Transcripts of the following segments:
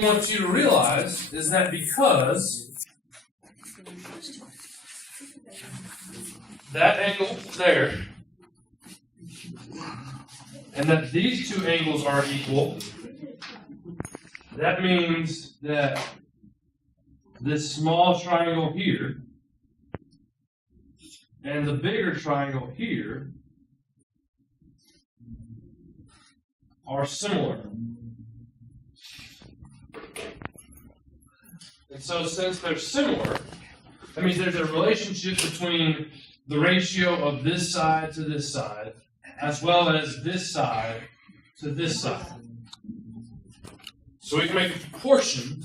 I want you to realize is that because that angle there, and that these two angles are equal, that means that this small triangle here and the bigger triangle here are similar. And so since they're similar, that means there's a relationship between the ratio of this side to this side, as well as this side to this side. So we can make a proportion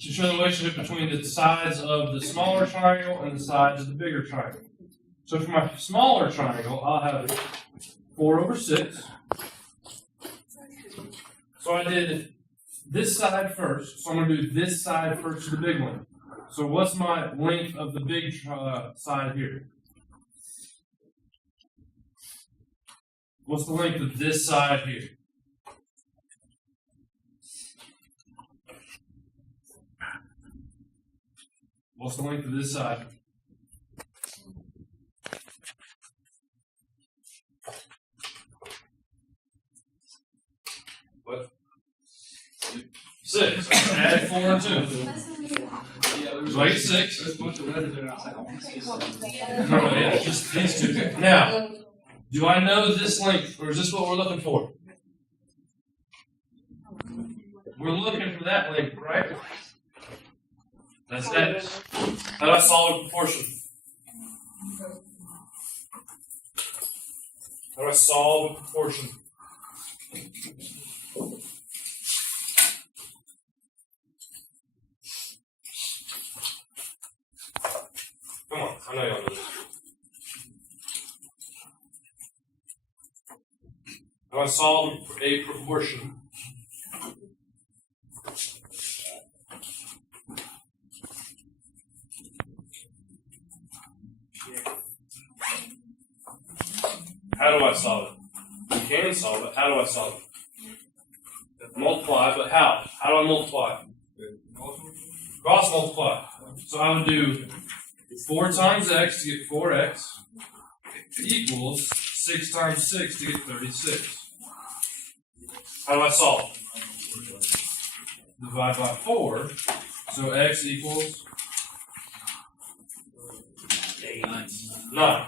to show the relationship between the sides of the smaller triangle and the sides of the bigger triangle. So for my smaller triangle, I'll have 4 over 6. So I did this side first, so I'm going to do this side first to the big one. So what's my length of the big side here? What's the length of this side here? What's the length of this side? What? 6. Add 4 and 2. Wait, 6. No, yeah, just these two. Now, do I know this length, or is this what we're looking for? We're looking for that length, right? That's x. How do I solve a proportion? How do I solve a proportion? Come on, I know y'all know this. How do I solve a proportion? How do I solve it? You can solve it. How do I solve it? Multiply, but how? How do I multiply? Cross multiply. So I would do 4 times x to get 4x equals 6 times 6 to get 36. How do I solve? Divide by 4. So x equals 9.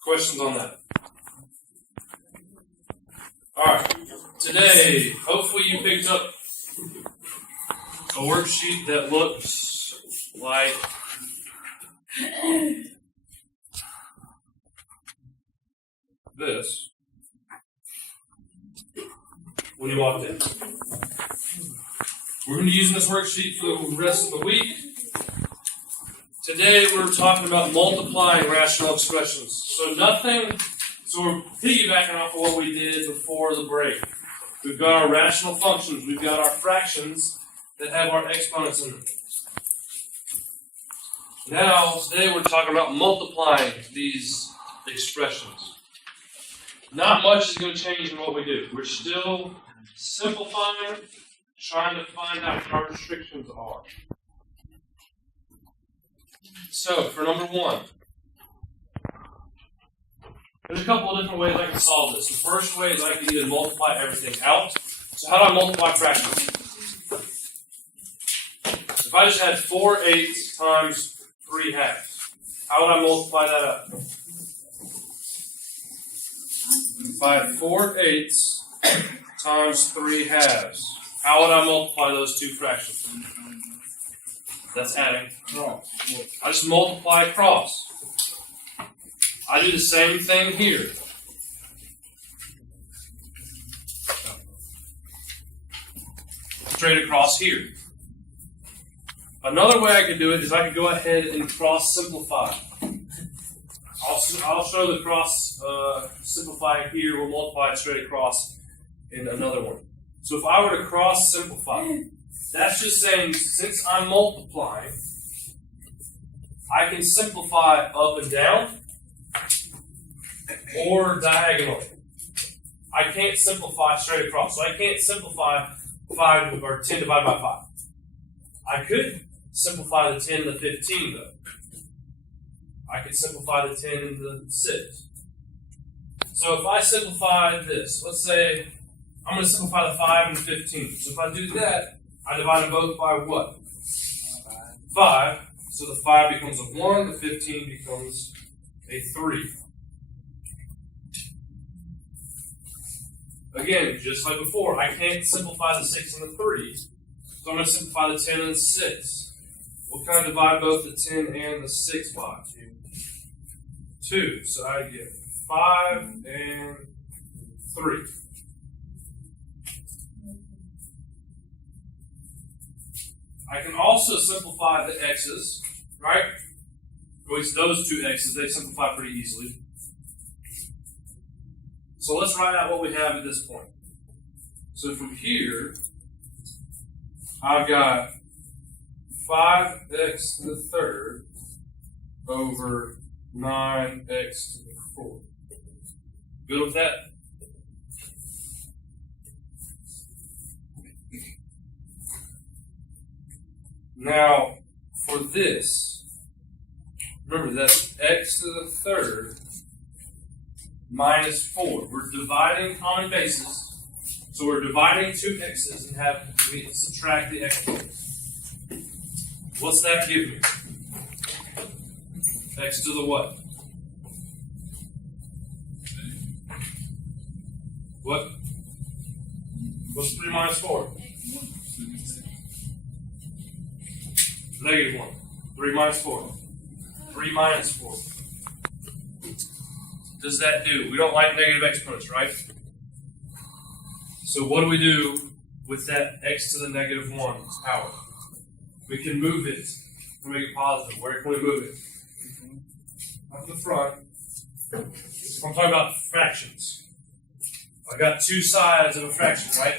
Questions on that? Alright, today, hopefully you picked up a worksheet that looks like this when you walked in. We're going to be using this worksheet for the rest of the week. Today we're talking about multiplying rational expressions. So we're piggybacking off of what we did before the break. We've got our rational functions, we've got our fractions that have our exponents in them. Now, today we're talking about multiplying these expressions. Not much is going to change in what we do. We're still simplifying, trying to find out what our restrictions are. So, for number 1, there's a couple of different ways I can solve this. The first way is I can either multiply everything out. So how do I multiply fractions? If I just had 4/8 times 3/2, how would I multiply that out? If I had 4/8 times 3/2, how would I multiply those two fractions? That's adding. I just multiply across. I do the same thing here. Straight across here. Another way I could do it is I could go ahead and cross simplify. I'll show the cross simplifying here. We'll multiply it straight across in another one. So if I were to cross simplify, that's just saying since I'm multiplying, I can simplify up and down or diagonally. I can't simplify straight across. So I can't simplify 5 or 10 divided by 5. I could simplify the 10 to 15 though. I could simplify the 10 into 6. So if I simplify this, let's say I'm going to simplify the 5 into 15. So if I do that, I divide them both by what? 5. So the 5 becomes a 1, the 15 becomes a 3. Again, just like before, I can't simplify the 6 and the 3. So I'm going to simplify the 10 and the 6. What can I divide both the 10 and the 6 by? 2. So I get 5 and 3. I can also simplify the x's, right? Or at least those two x's, they simplify pretty easily. So let's write out what we have at this point. So from here, I've got 5x to the third over 9x to the fourth. Good with that? Now, for this, remember that's x to the third minus 4. We're dividing common bases, so we're dividing two x's and we subtract the x's. What's that give me? X to the what? What? What's 3 minus 4? Negative 1. 3 minus 4. 3 minus 4. Does that do? We don't like negative exponents, right? So what do we do with that x to the negative 1 power? We can move it to make it positive. Where can we move it? Up the front. I'm talking about fractions. I've got two sides of a fraction, right?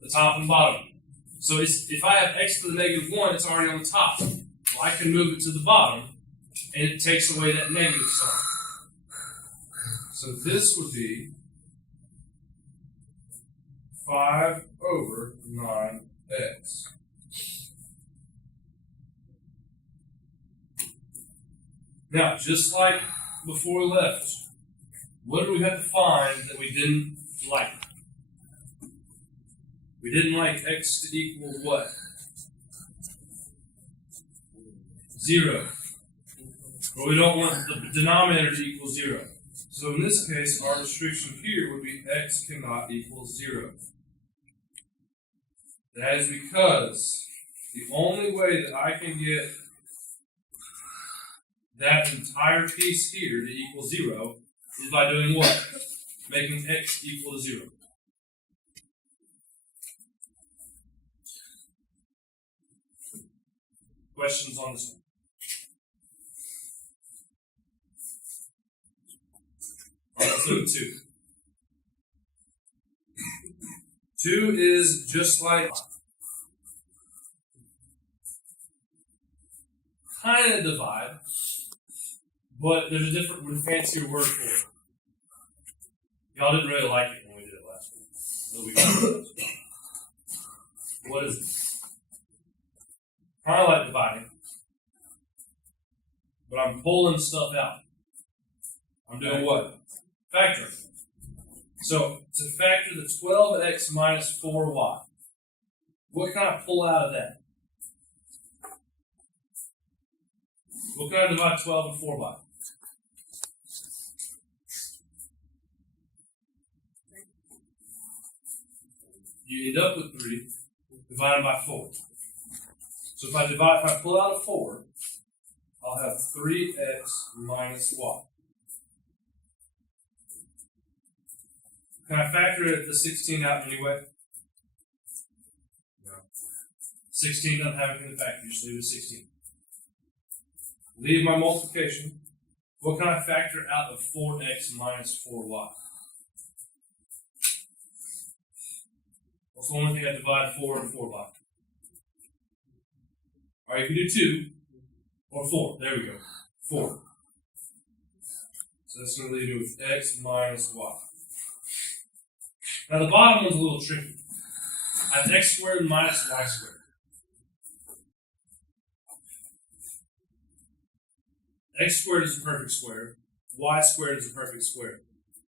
The top and bottom. So if I have x to the negative 1, it's already on the top. Well, I can move it to the bottom, and it takes away that negative sign. So this would be 5 over 9x. Now, just like before we left, what did we have to find that we didn't like? We didn't like x to equal what? 0. Or we don't want the denominator to equal 0. So in this case, our restriction here would be x cannot equal 0. That is because the only way that I can get that entire piece here to equal 0 is by doing what? Making x equal to 0. Questions on this one? All right, let's look at 2. 2 is just like kind of divide, but there's a different, fancier word for it. Y'all didn't really like it when we did it last week. What is it? Kind of like dividing, but I'm pulling stuff out. I'm doing what? Factoring. So to factor the 12x minus 4y, what can I pull out of that? What can I divide 12 and 4 by? You end up with 3 divided by 4. So if I pull out a 4, I'll have 3x minus y. Can I factor the 16 out in any way? No. 16 doesn't have anything to factor, just leave it 16. Leave my multiplication. What can I factor out of 4x minus 4y? What's the only thing I divide 4 and 4 by? Alright, you can do 2 or 4. There we go. 4. So that's going to leave you with x minus y. Now the bottom one's a little tricky. I have x squared minus y squared. X squared is a perfect square. Y squared is a perfect square.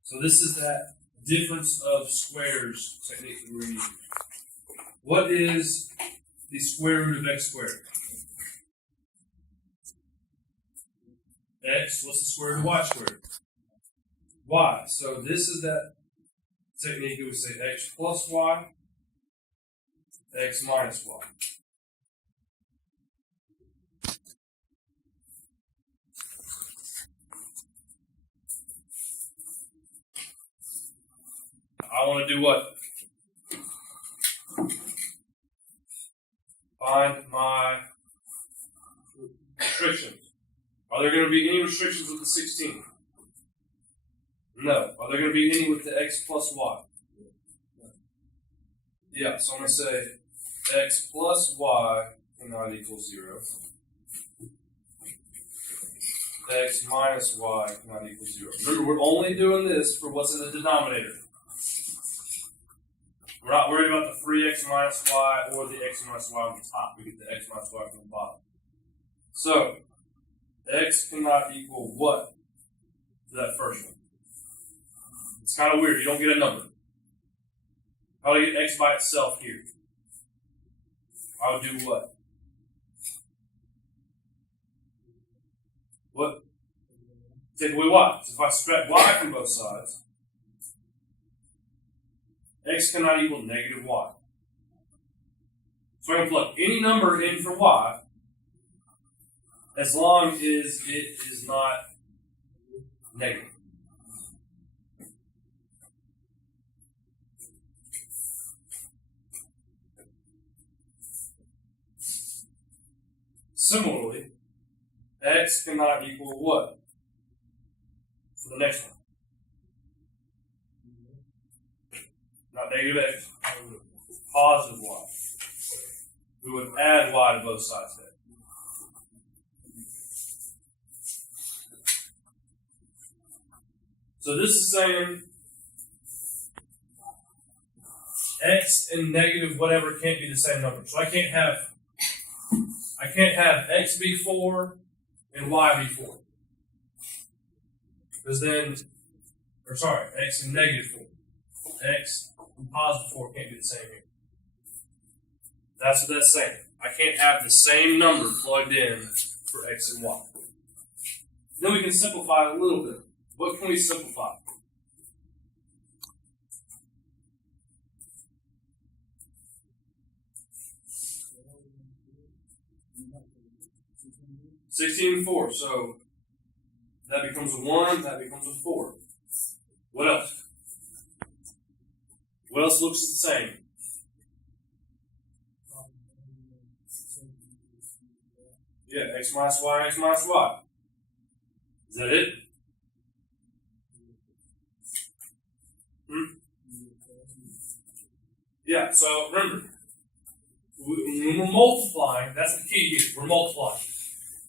So this is that difference of squares technique that we're using. What is the square root of x squared? X, what's the square root of y squared? Y. So this is that technique that we say x plus y, x minus y. I want to do what? Find my restrictions. Are there going to be any restrictions with the 16? No. Are there going to be any with the x plus y? Yeah, so I'm going to say x plus y cannot equal 0. X minus y cannot equal 0. Remember, we're only doing this for what's in the denominator. We're not worried about the 3x minus y or the x minus y on the top. We get the x minus y from the bottom. So, x cannot equal what to that first one? It's kind of weird. You don't get a number. How do I get x by itself here? I would do what? What? Take away y. So if I subtract y from both sides, x cannot equal negative y. So I can plug any number in for y as long as it is not negative. Similarly, x cannot equal what for the next one? Not negative x, positive y. We would add y to both sides there. So this is saying x and negative whatever can't be the same number. So I can't have x be 4 and y be 4. Because then, x and negative 4. X and positive 4 can't be the same here. That's what that's saying. I can't have the same number plugged in for x and y. Then we can simplify it a little bit. What can we simplify? $16 and 4. So that becomes a 1, that becomes a 4. What else? What else looks the same? Yeah, x minus y, x minus y. Is that it? Yeah, so remember, when we're multiplying, that's the key here. We're multiplying.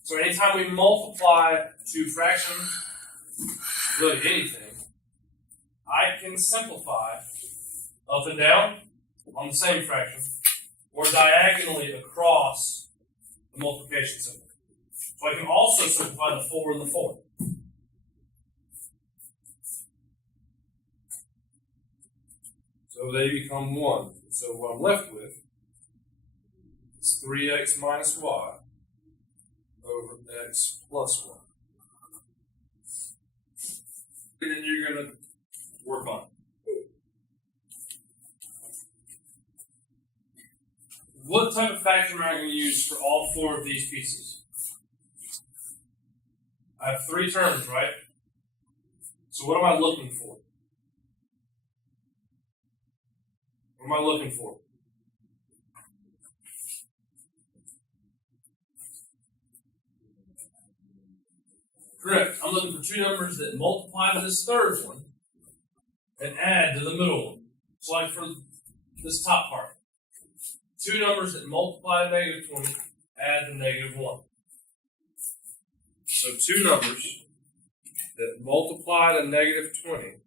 So anytime we multiply two fractions, really anything, I can simplify up and down on the same fraction, or diagonally across the multiplication symbol. So I can also simplify the 4 and the 4. So they become 1. So what I'm left with is 3x minus y over x plus 1. And then you're going to work on it. What type of fraction am I going to use for all 4 of these pieces? I have 3 terms, right? So what am I looking for? What am I looking for? Correct. I'm looking for 2 numbers that multiply to this third one and add to the middle one. So like for this top part. Two numbers that multiply to negative 20, add to negative 1. So two numbers that multiply to negative 20,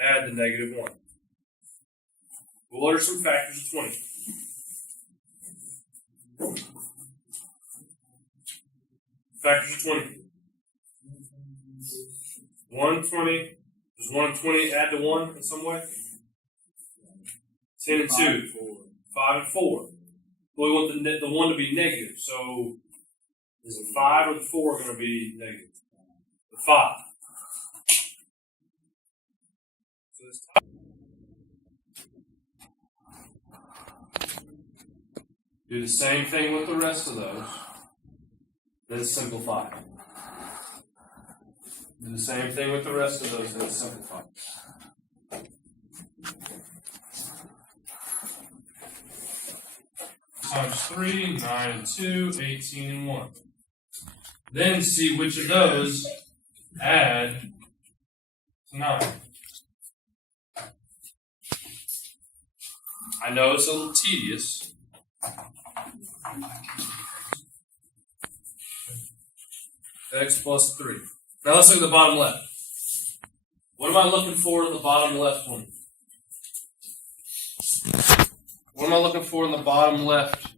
add to negative 1. Well, what are some factors of 20? Factors of 20. 120. Does 120 add to 1 in some way? 10 and 2. 5 and 4. Well, we want the 1 to be negative. So is the 5 or the 4 going to be negative? The 5. So this do the same thing with the rest of those. Then simplify. Do the same thing with the rest of those. Then simplify. Times 3, 9 and 2, 18 and 1. Then see which of those add to 9. I know it's a little tedious. X plus 3. Now let's look at the bottom left. What am I looking for in the bottom left one? What am I looking for in the bottom left?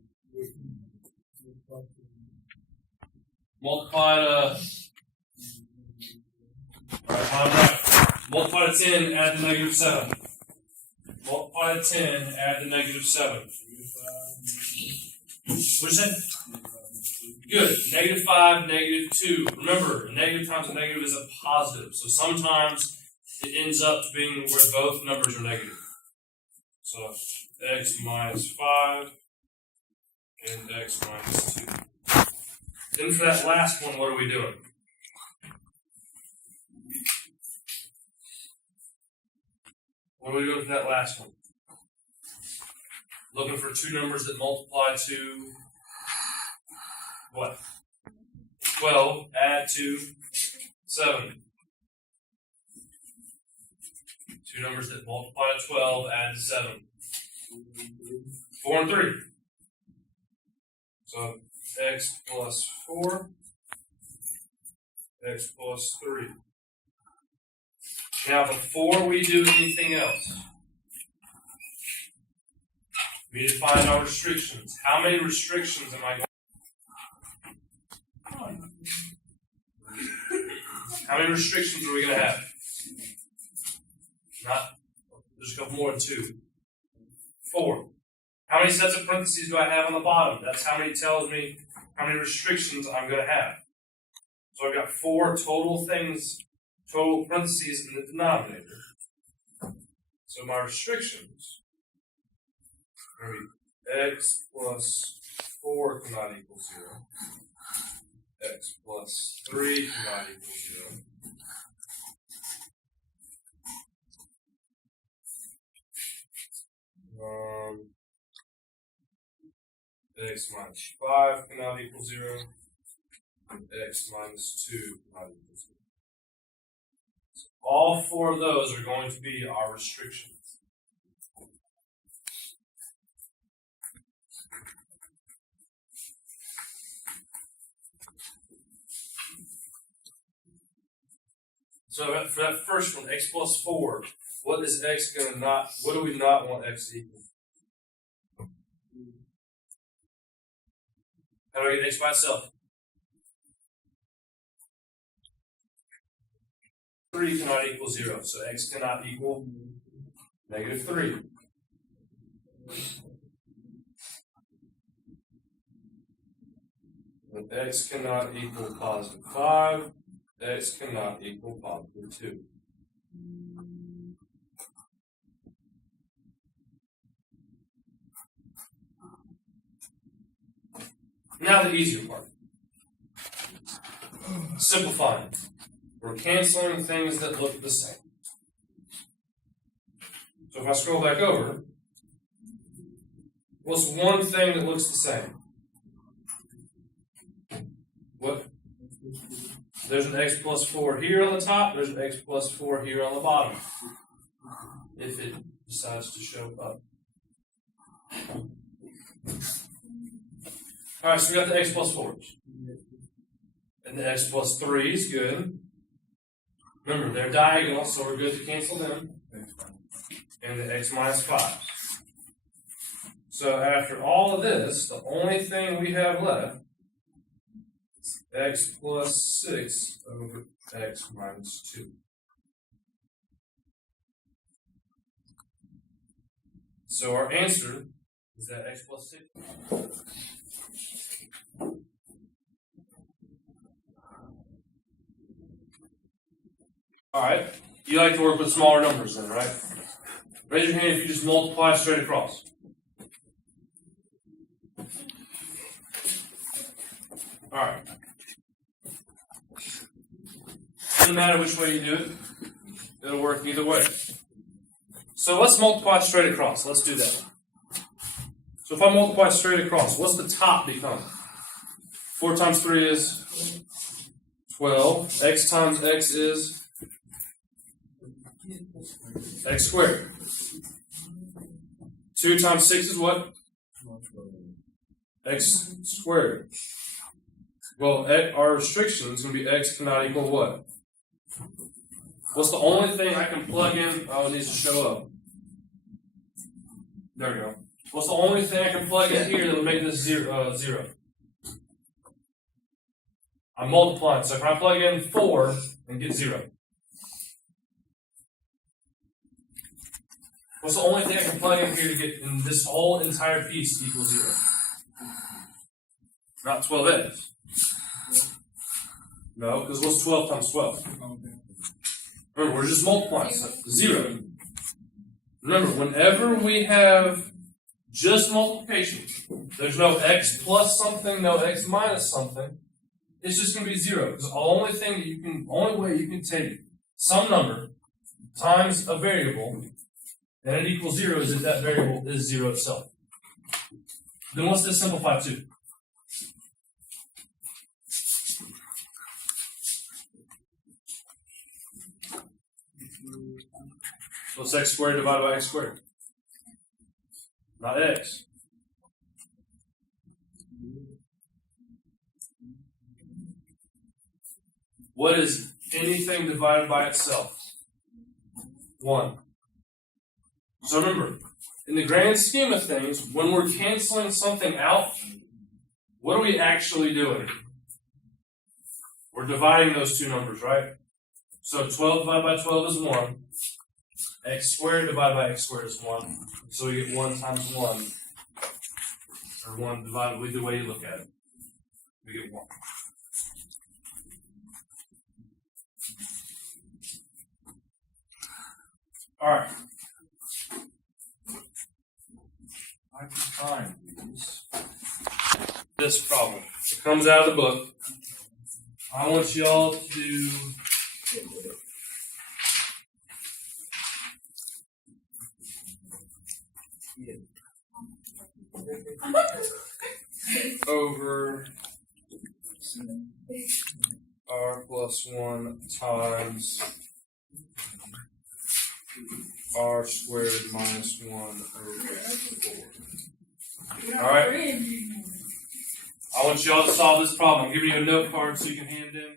Multiply to... Alright, bottom right. Multiply to 10, add to negative 7. Multiply to 10, add to negative 7. What is that? Good. Negative 5, negative 2. Remember, a negative times a negative is a positive. So sometimes it ends up being where both numbers are negative. So x minus 5 and x minus 2. Then for that last one, what are we doing? What are we doing for that last one? Looking for two numbers that multiply to what? 12, add to 7. Two numbers that multiply to 12, add to 7. 4 and 3. So x plus 4, x plus 3. Now, before we do anything else, we need to find our restrictions. How many restrictions am I going to? How many restrictions are we going to have? There's a couple more than 2. 4. How many sets of parentheses do I have on the bottom? That's how many tells me how many restrictions I'm going to have. So I've got 4 total things, total parentheses in the denominator. So my restrictions are going to be x plus 4 cannot equal 0. X plus 3 cannot equal 0. X minus 5 cannot equal 0. And x minus 2 cannot equal 0. So all 4 of those are going to be our restrictions. So for that first one, x plus 4, what is x going to not, what do we not want x to equal? How do I get x by itself? 3 cannot equal 0, so x cannot equal negative 3. But x cannot equal positive 5. X cannot equal positive 2. Now the easier part. Simplifying. We're canceling things that look the same. So if I scroll back over, what's one thing that looks the same? What? There's an x plus 4 here on the top. There's an x plus 4 here on the bottom. If it decides to show up. Alright, so we got the x plus 4. And the x plus 3 is good. Remember, they're diagonal, so we're good to cancel them. And the x minus 5. So after all of this, the only thing we have left is x plus 6 over x minus 2. So our answer is that x plus 6. Alright, you like to work with smaller numbers then, right? Raise your hand if you just multiply straight across. Alright. Doesn't matter which way you do it, it'll work either way. So let's multiply straight across. Let's do that. So if I multiply straight across, what's the top become? 4 times 3 is 12. X times x is x squared. 2 times 6 is what? X squared. Well, our restriction is going to be x cannot equal what? What's the only thing I can plug in? Oh, it needs to show up. There we go. What's the only thing I can plug in here that will make this zero? I'm multiplying. So if I plug in 4 and get 0. What's the only thing I can plug in here to get in this whole entire piece equals 0? Not 12x. No, because what's 12 times 12? Remember, we're just multiplying, so 0. Remember, whenever we have just multiplication, there's no x plus something, no x minus something. It's just going to be 0. Because the only way you can take some number times a variable, and it equals 0 is if that variable is 0 itself. Then what's this simplify to? What's x squared divided by x squared? Not x. What is anything divided by itself? 1. So remember, in the grand scheme of things, when we're canceling something out, what are we actually doing? We're dividing those two numbers, right? So 12 divided by 12 is 1. X squared divided by x squared is 1. So we get 1 times 1. Or 1 divided with the way you look at it. We get 1. Alright. I can find this problem. It comes out of the book. I want y'all to over r plus 1 times r squared minus 1 over 4. Alright? I want y'all to solve this problem. I'm giving you a note card so you can hand in.